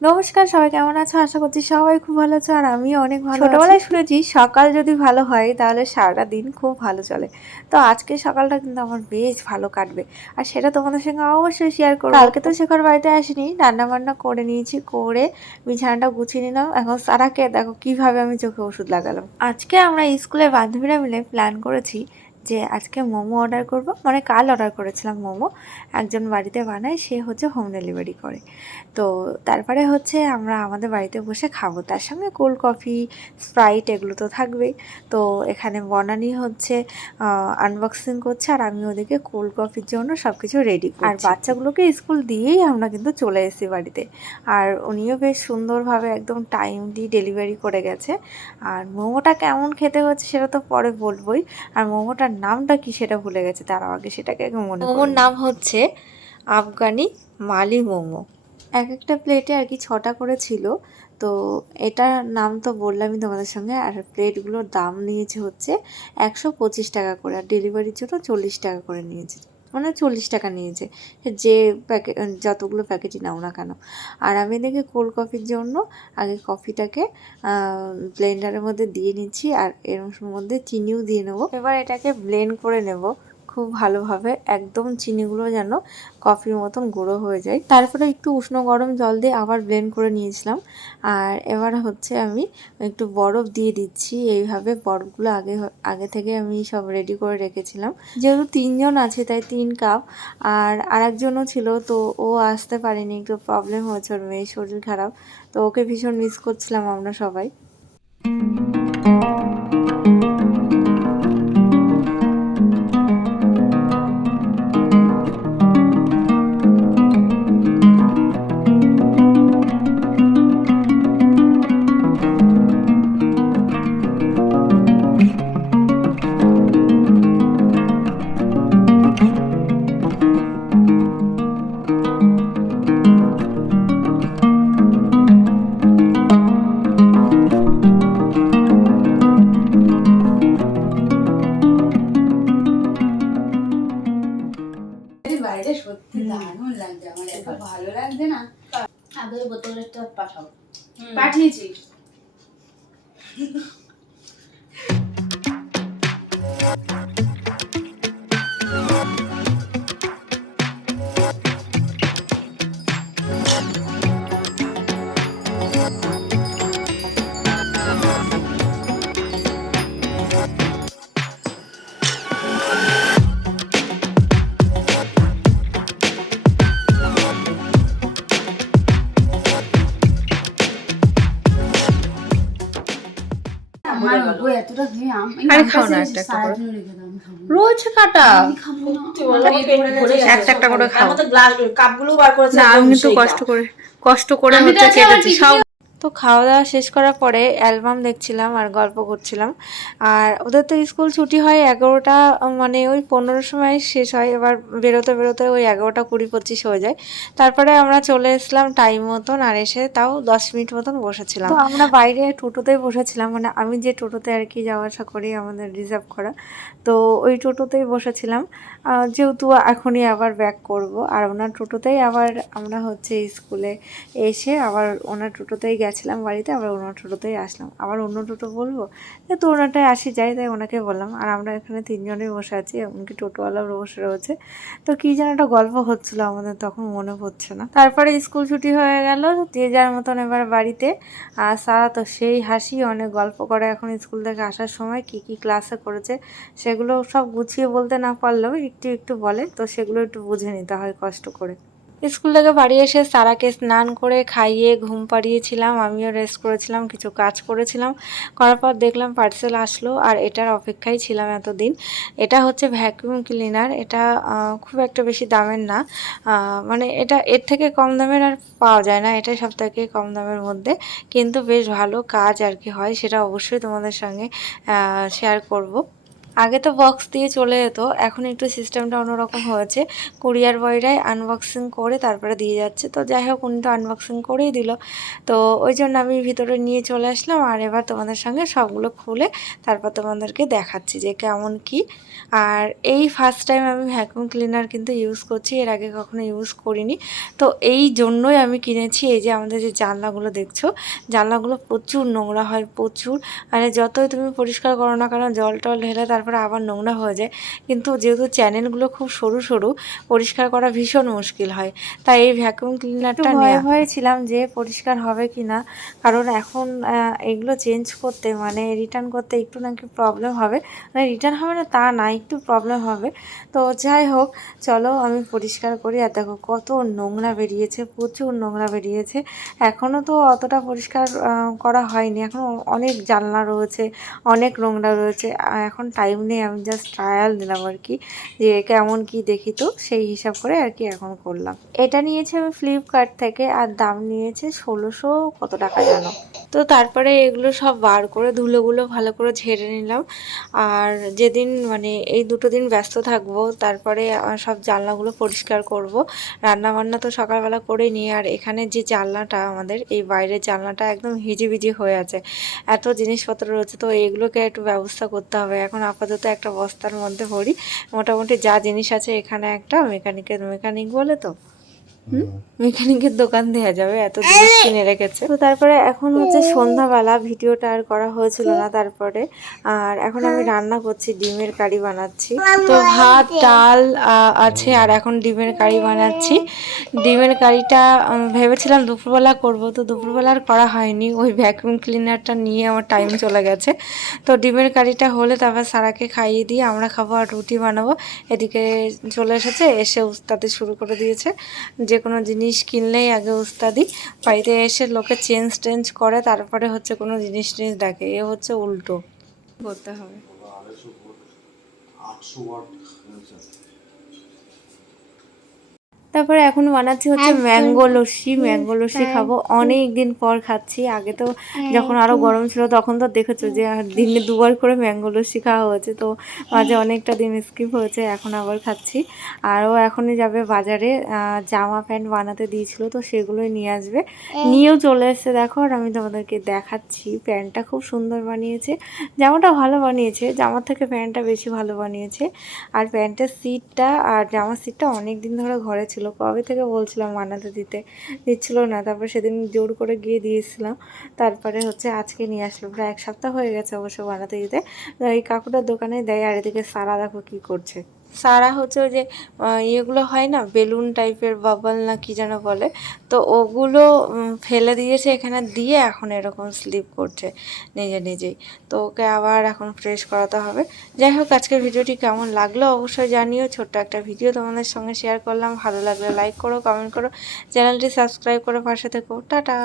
নমস্কার, সবাই কেমন আছো? আশা করছি সবাই খুব ভালো আছো আর আমিও অনেক ভালো আছি। ছোটবেলায় শুনেছি সকাল যদি ভালো হয় তাহলে সারাটা দিন খুব ভালো চলে। তো আজকে সকালটা কিন্তু আমার বেশ ভালো কাটবে আর সেটা তোমাদের সঙ্গে অবশ্যই শেয়ার করব। কালকে তো শেখর বাড়িতে আসিনি, রান্নাবান্না করে নিয়েছি, করে বিছানাটা গুছিয়ে নিলাম। এখন সারাকে দেখো কিভাবে আমি চোখে ওষুধ লাগালাম। আজকে আমরা স্কুলের বান্ধবীরা মিলে প্ল্যান করেছি যে আজকে মোমো অর্ডার করব, মানে কাল অর্ডার করেছিলাম মোমো। একজন বাড়িতে বানায়, সে হচ্ছে হোম ডেলিভারি করে। তো তারপরে হচ্ছে আমরা আমাদের বাড়িতে বসে খাবো, তার সঙ্গে কোল্ড কফি, স্প্রাইট এগুলো তো থাকবেই। তো এখানে বনানি হচ্ছে আনবক্সিং করছে আর আমি ওদিকে কোল্ড কফির জন্য সব কিছু রেডি করছি। আর বাচ্চাগুলোকে স্কুল দিয়েই আমরা কিন্তু চলে এসেছি বাড়িতে। আর উনিও বেশ সুন্দরভাবে একদম টাইমলি ডেলিভারি করে গেছে। আর মোমোটা কেমন খেতে হচ্ছে সেটা তো পরে বলবোই। আর মোমোটার নামটা কি সেটা ভুলে গেছে, তার আগে সেটাকে মনে করি। মোমোর নাম হচ্ছে আফগানি মালি মোমো। এক একটা প্লেটে আর কি 6টা করে ছিল। তো এটার নাম তো বললামই তোমাদের সঙ্গে। আর প্লেটগুলোর দাম নিয়েছে হচ্ছে 125 টাকা করে, আর ডেলিভারির জন্য 40 টাকা করে নিয়েছে, মানে 40 টাকা নিয়েছে যে প্যাকেট, যতগুলো প্যাকেটই নাও না কেন। আর আমি দেখি কোল্ড কফির জন্য আগে কফিটাকে ব্লেন্ডারের মধ্যে দিয়ে নিচ্ছি আর এর মধ্যে চিনিও দিয়ে নেবো। এবার এটাকে ব্লেন্ড করে নেব খুব ভালোভাবে, একদম চিনিগুলো যেন কফির মতন গুঁড়ো হয়ে যায়। তারপরে একটু উষ্ণ গরম জল দিয়ে আবার ব্লেন্ড করে নিয়েছিলাম। আর এবার হচ্ছে আমি একটু বরফ দিয়ে দিচ্ছি। এইভাবে বরফগুলো আগে থেকে আমি সব রেডি করে রেখেছিলাম। যেহেতু 3জন আছে তাই 3 কাপ। আর আরেকজনও ছিল, তো ও আসতে পারেনি, একটু প্রবলেম হয়েছে, ওর মেয়ের শরীর খারাপ। তো ওকে ভীষণ মিস করছিলাম আমরা সবাই। বাইরে সত্যি দারুণ লাগছে, আমার এত ভালো লাগছে না। আগে বোতলটা পাঠাও। পাঠিয়েছি। আরে খাও না, একটা একটা করে রোজ কাটা, একটা একটা করে খাও। কাপগুলো বার করেছে, না আমি কিন্তু কষ্ট করে হচ্ছে কেটেছি সব। তো খাওয়া দাওয়া শেষ করার পরে অ্যালবাম দেখছিলাম আর গল্প করছিলাম। আর ওদের তো স্কুল ছুটি হয় 11টা, মানে ওই 15 সময় শেষ হয়। এবার বেরোতে বেরোতে ওই 11টা 20-25 হয়ে যায়। তারপরে আমরা চলে এসলাম টাইম মতন, আর এসে তাও 10 মিনিট মতন বসেছিলাম। তো আমরা বাইরে টোটোতেই বসেছিলাম, মানে আমি যে টোটোতে আর কি যাওয়া আসা করি, আমাদের রিজার্ভ করা, তো ওই টোটোতেই বসেছিলাম। যেহেতু এখনই আবার ব্যাক করব, আর ওনার টোটোতেই আবার আমরা হচ্ছে স্কুলে এসে আবার ওনার টোটোতেই গেছিলাম বাড়িতে, আবার ওনার টোটোতেই আসলাম। আবার অন্য টোটো বলবো, তো ওনারটাই আসি যাই, তাই ওনাকে বললাম। আর আমরা এখানে 3জনই বসে আছি, এমনকি টোটোওয়ালাও বসে রয়েছে। তো কী যেন একটা গল্প হচ্ছিলো আমাদের, তখন মনে পড়ছে না। তারপরে স্কুল ছুটি হয়ে গেল, যে যার মতন এবার বাড়িতে। আর সারা তো সেই হাসি, অনেক গল্প করে এখন স্কুল থেকে আসার সময় কি কি ক্লাসে করেছে সেগুলো সব গুছিয়ে বলতে না পারলেও একটু একটু বলে, তো সেগুলো একটু বুঝে নিতে হয় কষ্ট করে। স্কুল থেকে বাড়ি এসে সারাকে স্নান করে খাইয়ে ঘুম পাড়িয়েছিলাম, আমিও রেস্ট করেছিলাম, কিছু কাজ করেছিলাম। করার পর দেখলাম পার্সেল আসলো, আর এটার অপেক্ষায় ছিলাম এতদিন। এটা হচ্ছে ভ্যাকুয়াম ক্লিনার। এটা খুব একটা বেশি দামের না, মানে এটা এর থেকে কম দামের আর পাওয়া যায় না, এটাই সব থেকে কম দামের মধ্যে, কিন্তু বেশ ভালো কাজ আর কি হয়, সেটা অবশ্যই তোমাদের সঙ্গে শেয়ার করব। আগে তো বক্স দিয়ে চলে যেত, এখন একটু সিস্টেমটা অন্যরকম হয়েছে, কুরিয়ার বয়রাই আনবক্সিং করে তারপরে দিয়ে যাচ্ছে। তো যাই হোক, উনি তো আনবক্সিং করেই দিল, তো ওই জন্য আমি ভিতরে নিয়ে চলে আসলাম। আর এবার তোমাদের সঙ্গে সবগুলো খুলে তারপর তোমাদেরকে দেখাচ্ছি যে কেমন কি। আর এই ফার্স্ট টাইম আমি ভ্যাকুয়াম ক্লিনার কিন্তু ইউজ করছি, এর আগে কখনো ইউজ করিনি। তো এই জন্যই আমি কিনেছি। এই যে আমাদের যে জানলাগুলো দেখছো, জানলাগুলো প্রচুর নোংরা হয়, প্রচুর। মানে যতই তুমি পরিষ্কার করো না কেন, জল টল ঢেলে তারপরে আবার নোংরা হয়ে যায়। কিন্তু যেহেতু চ্যানেলগুলো খুব সরু সরু, পরিষ্কার করা ভীষণ মুশকিল হয়। তাই এই ভ্যাকুয়াম ক্লিনারটা ভয়ে ভয়ে ছিলাম যে পরিষ্কার হবে কি না, কারণ এখন এগুলো চেঞ্জ করতে মানে রিটার্ন করতে একটু নাকি প্রবলেম হবে। মানে রিটার্ন হবে না তা না, একটু প্রবলেম হবে। তো যাই হোক, চলো আমি পরিষ্কার করি। আর দেখো কত নোংরা বেরিয়েছে, প্রচুর নোংরা বেরিয়েছে। এখনও তো অতটা পরিষ্কার করা হয়নি, এখন অনেক জানলা রয়েছে, অনেক নোংরা রয়েছে। এখন টাইম নেই, আমি জাস্ট ট্রায়াল দিলাম আর কি, যে কেমন কি দেখি, তো সেই হিসাব করে আর কি এখন করলাম। এটা নিয়েছে আমি ফ্লিপকার্ট থেকে, আর দাম নিয়েছে 1600 কত টাকা জানো। তো তারপরে এগুলো সব বার করে ধুলোগুলো ভালো করে ঝেড়ে নিলাম। আর যেদিন মানে এই দুটো দিন ব্যস্ত থাকবো, তারপরে সব জানলাগুলো পরিষ্কার করব। রান্না বান্না তো সকালবেলা করে নিয়ে, আর এখানে যে জানলাটা আমাদের, এই বাইরের জানলাটা একদম হিজিবিজি হয়ে আছে, এত জিনিসপত্র রয়েছে। তো এইগুলোকে একটু ব্যবস্থা করতে হবে। এখন আপাতত একটা বস্তার মধ্যে ভরি, মোটামুটি যা জিনিস আছে এখানে একটা মেকানিক বলে তো মেকানিকের দোকান দেওয়া যাবে, এত জিনিস কিনে রেখেছে। তো তারপরে এখন হচ্ছে সন্ধ্যাবেলা, ভিডিওটা আর করা হয়েছিল না তারপরে। আর এখন আমি রান্না করছি, ডিমের কারি বানাচ্ছি। তো ভাত ডাল আছে, আর এখন ডিমের কারি বানাচ্ছি। ডিমের কারিটা ভেবেছিলাম দুপুরবেলা করব, তো দুপুরবেলা আর করা হয়নি, ওই ভ্যাকুয়াম ক্লিনারটা নিয়ে আমার টাইম চলে গেছে। তো ডিমের কারিটা হলে তারপর সারাকে খাইয়ে দিয়ে আমরা খাবো, আর রুটি বানাবো। এদিকে চলে এসেছে, এসে উস্তাদি শুরু করে দিয়েছে। যে কোনো জিনিস কিনলেই আগে উস্তাদি, বাড়িতে এসে লোকে চেঞ্জ করে তারপরে হচ্ছে কোনো জিনিস দেখে, এ হচ্ছে উল্টো করতে হবে। তারপরে এখন বানাচ্ছি হচ্ছে ম্যাঙ্গো লস্যি খাবো, অনেক দিন পর খাচ্ছি। আগে তো যখন আরো গরম ছিল তখন তো দেখেছো যে দিনে দুবার করে ম্যাঙ্গো লস্যি খাওয়া হয়েছে, তো মাঝে অনেকটা দিন স্কিপ হয়েছে, এখন আবার খাচ্ছি। আরও এখনই যাবে বাজারে, জামা প্যান্ট বানাতে দিয়েছিল, তো সেগুলোই নিয়ে আসবে, নিয়েও চলে এসেছে দেখো। আর আমি তোমাদেরকে দেখাচ্ছি, প্যান্টটা খুব সুন্দর বানিয়েছে, জামাটা ভালো বানিয়েছে, জামার থেকে প্যান্টটা বেশি ভালো বানিয়েছে। আর প্যান্টের সিটটা আর জামার সিটটা অনেক দিন ধরে ঘরে ছিল, কবে থেকে বলছিলাম বানাতে দিচ্ছিল না, তারপর সেদিন জোর করে গিয়ে দিয়েছিলাম, তারপরে হচ্ছে আজকে নিয়ে আসলো, প্রায় 1 সপ্তাহ হয়ে গেছে অবশ্য বানাতে দিতে। এই কাকুটার দোকানে দেয়। আর এদিকে সারা দেখো কি করছে। সারা হচ্ছে ওই যে ইয়েগুলো হয় না, বেলুন টাইপের বাবল না কি যেন বলে, তো ওগুলো ফেলে দিয়েছে এখানে দিয়ে, এখন এরকম স্লিপ করছে নিজেই। তো ওকে আবার এখন ফ্রেশ করাতে হবে। যাই হোক, আজকের ভিডিওটি কেমন লাগলো অবশ্যই জানিও। ছোট্ট একটা ভিডিও তোমাদের সঙ্গে শেয়ার করলাম, ভালো লাগলে লাইক করো, কমেন্ট করো, চ্যানেলটি সাবস্ক্রাইব করে পাশে থেকো। টাটা।